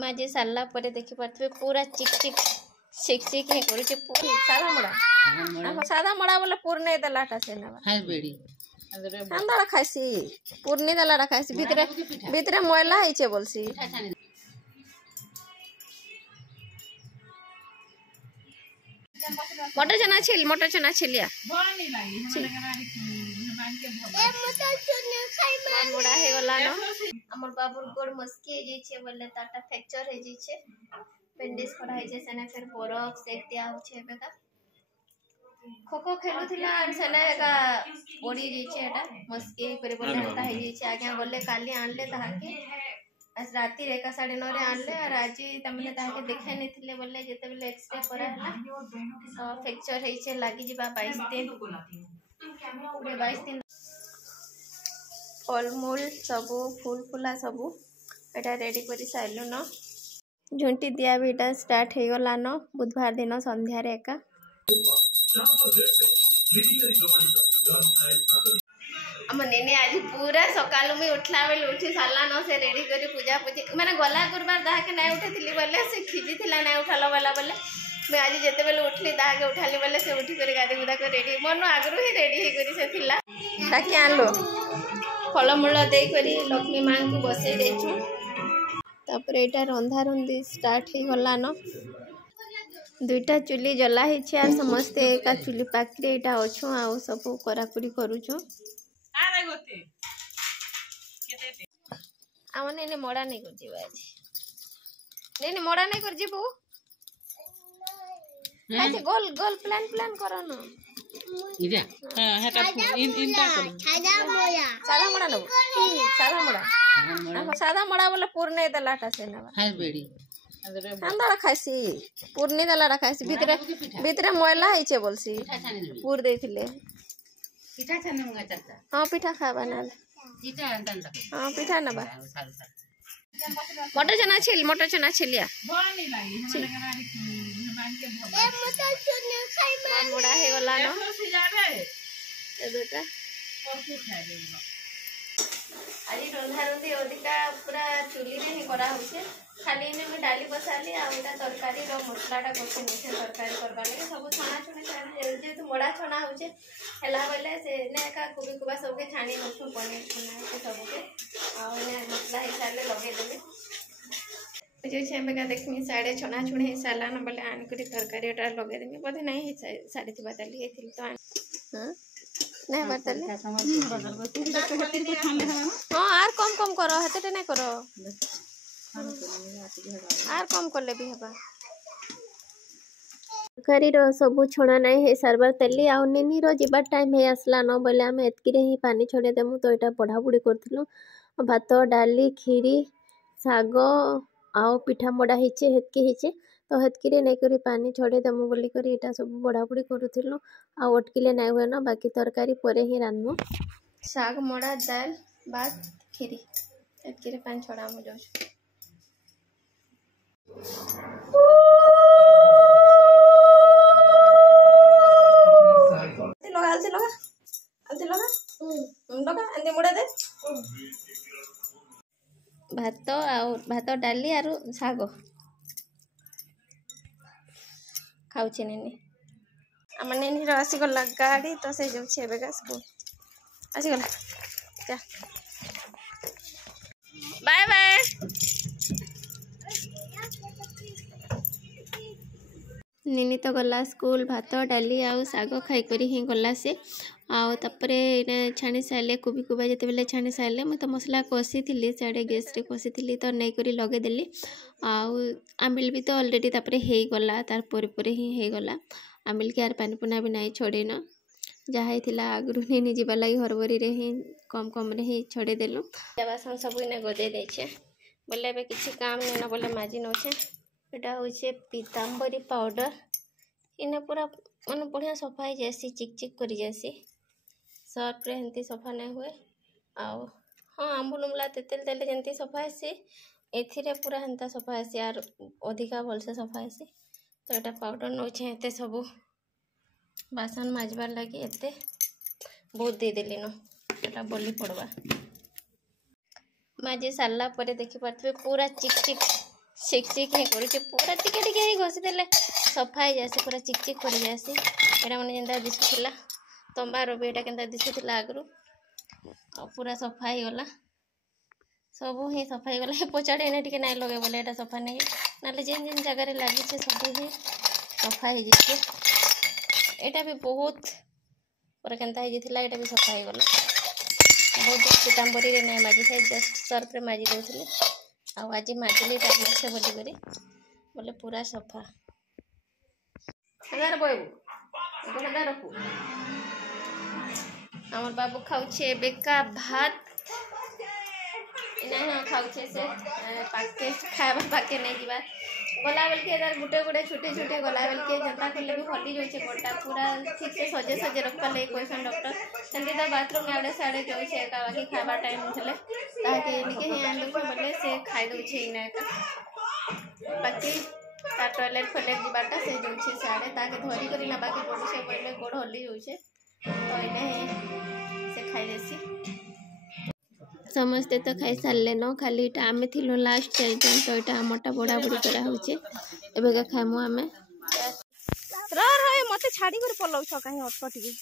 माजे सारा पर देखी पारे पूरा चिक चिक चिक चिक ही करुचे सादा मड़ा सादा मड़ा बोले पूर नहीं देलाटा से ना अंदर खाइसी पूर नहीं देलाटा खाइसी भीतर भीतर मैला है बोलसी मटर चना छिलिया बुढ़ा हे गला न हमर बाबूर गोड़ मस्की हे जइछे बोले ताटा फ्रैक्चर हे जइछे बैंडेज करा हे जे सने फिर बरफ सेक दिया होछे बेका खोखो खेलुथिला और सने का पड़ी जइछे एटा मस्की करे बोले हता हे जइछे आगे बोले काली आनले ताके आज राती रे का 9:30 रे आनले और आज तमने ताके देखे नै थिले बोले जेते बेले एक्सरे करा हला फ्रैक्चर हेछे लागि जिबा 22 दिन पूरे 22 दिन फलमूल सबू फूल फुला सबू एटा रेडी करी साइलु न झुंटी दिया भी एटा स्टार्ट हे गला न बुधवार दिन संध्या रे एका हम नेने आज पूरा सकाल में उठला बेले उठी साला न से रेडी करी पूजा पूजी माने गला गुरुवार दाह के नै उठेतिली बोले से खिजी थिला नै उठालो वाला बोले मैं आज जेते बेले उठली दाह के उठाली बोले से उठी करी गादी गुदा को रेडी मन आगरु ही रेडी हे करी से थिला ताकि आनलो फलमूल दे करी लक्ष्मी मां को बसे देछु तापर एटा रंधा रंधी स्टार्ट हे गला न दुईटा चुली जला हे छै आ समस्त एका चुली पाकरे एटा अछु आ सब कराकुरी करूछु आरे गोते केते आमने ने मोड़ा नहीं कर जीवा आज ने मोड़ा नहीं कर जीबू अच्छा गोल गोल प्लान करो न इजा हेटा इनटा सादा मड़ा बोले पूर नहीं देलाटा से ना हाय बेड़ी अंदर खाइसी पूर नहीं देलाटा खाइसी भीतर भीतर मैला है बोलसी पूर देथिले पिठा छनंगा चाचा हां पिठा खाबा ना पिठा अंदर हां पिठा ना बा मटर चना छिलिया बुढ़ा हे गला न ए दुटा आज रंधा रंधी अधिका पूरा चुली रे ही करा होछे खाली ने मैं डाली बसाली आ उटा तरकारी रो मसलाटा कोसे नेसे तरकारी करबा ले सब छाना छुने जे तो बड़ा छाना होछे हेला बेले से ने का कुबी कुबा सब के छानी नथु पनीर छुना के सब के आ ने मसला ही साले लगे देबे जो छेमे का देखमी साड़े छना छुने ही साला न बोले आन करी तरकारी ओटा लगे देमी बोले नहीं साड़ी थी बताली ए थी तो हां नहीं बताली हां आर कम करो हेते नहीं करो आर कम करले भी हेबा तरकारी रो सब छणा नहीं है सरबर तेली आ नेनी रो जिबा टाइम है असला न बोले हम एतकी रे ही पानी छोड़े देमु तो एटा पढ़ा बुड़ी करथिलु भात डाली खीरी सागो आउ पिठा मोड़ा हेचे हेतकी हेचे तो हेतकी रे नहीं करी पानी छोड़े देमु बोली करी एटा सब बड़ा बुड़ी करूथिलु आ ओटकिले नहीं हुए न बाकी तरकारी परे ही रानमु साग मोड़ा दाल भात खीरी हेतकी रे पानी छोड़ा मु जोश लगा अंदे मुड़ा दे भात डाली आरु साग खाऊचे नेनी आम नेनी आसीगला गाड़ी तो से जाऊे एबेका स्कूल आसीगला जा बाय बाय निनी तो गला स्कूल भात डाली आउ साग खाई करी ही गला से आउ तापरे छाणी सारे कोबी कुबा जिते बेले छाणी सारे मुझे मसला कषी थी साढ़े गैस रे कषी थी तो नहीं करी लगेदेली आउ आमिल भी तो अलरेडी तापरे हे गला तार परे ही हे गला आमिल के यार पानी पुना भी नहीं छोड़ेन जहाँ थिला आगु नहीं जीवा लगी हरबरी रे ही कम कम रे ही छोड़े देलु बासन सब इने गदे देछे बोले बे किछि काम ने न बोले माजी नछे एटा होछे पीताम्बरी पाउडर इने पूरा मन बढ़िया सफा ही जैसी चिक चिक करी जैसी सर्फ रे हंती सफा नहीं हुए आउ हाँ आंबुल उमला तेतेल देले जंती सफा हेसी एथिरे पूरा हंता सफा हेसी आर अधिका भलसे सफा हेसी तो एटा पाउडर नछे एते सब बासन माजबार लगी एते बहुत दे देली न एटा बोली पड़वा माजी सारला परे देखि पारथबे पूरा चिक चिक ही करूचे पूरा टिके टिके ही घसी देले सफा हो जासी पूरा चिक चिक कर जासी एटा माने जेंदा दिसुथिला तंबा रबी एटा केंदा दिसुथिला आगरू आ पूरा सफा हो गला सब ही सफा हो गला पोचाड़े एने टिके नाइ लगे बोले एटा सफा नहीं नाले जेन जेन जगह रे लागी छे सब ही सफा हो जाचे एटा भी बहुत पूरा केंता हो जाथिला एटा भी सफा हो गला बहुत पीताम्बरी रे नहीं माजी थे जस्ट सर्फ रे माजी दउथले आ आज माजिली टाइम से बोली करी बोले पूरा सफा हजार बयबू गोड़ा रखू हमर बाबू खाउछे बेका भात इना खाउछे से पाके खावा पाके नहीं जीवा गला बेल के इधर गुटे गुटे छोटे छोटे गला बेल के जनता करले भी हल्ली जोइछे गोटा पूरा ठीक से सजे सजे रखा ले क्वेश्चन डॉक्टर तंदी दा बाथरूम आड़े साड़े जोइछे का बाकी खावा टाइम थले ताके इनके ही आन देखो बोले से खाइ दोछे इना का बाकी ता टॉयलेट फॉयलेट जीवाटा से जोइछे साड़े ताके धरी करी ना बाकी गोड़ से बोले गोड़ हल्ली जोइछे तो इने से खाइ देसी समस्ते तो खाई सारे न खाली आम थी लास्ट 4 जन तो यहाँ आमटा बड़ा बड़ी करा एबे खाइमु आमे मत छाड़ी कर पलाउछ कहीं अटकटी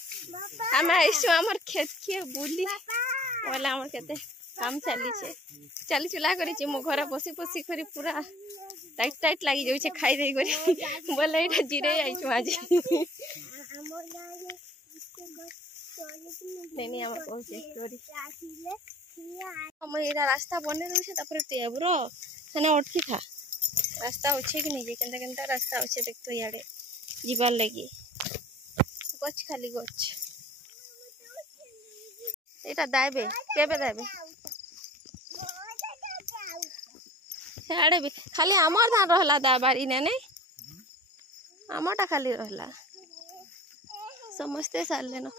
आम आइसु हमर खेत के बुली बोला हमर केते काम चली चुला करी मो घर बसी बसी करी पूरा टाइट टाइट लगी जाउछे खाई दे करी बोले एटा जिरे आइसु आज नहीं हमर पहुंचे स्टोरी हम इधर रास्ता बने रही तापर टेबरो सने अटकी था रास्ता अच्छे कि नहीं केंता केंता रास्ता अच्छे देख तो याडे जीवार लगी गछ खाली गछ एटा दाइबे केबे दाइबे याडे भी खाली हमर धान रहला दाबारी ने नहीं हमरटा खाली रहला समझते सारले न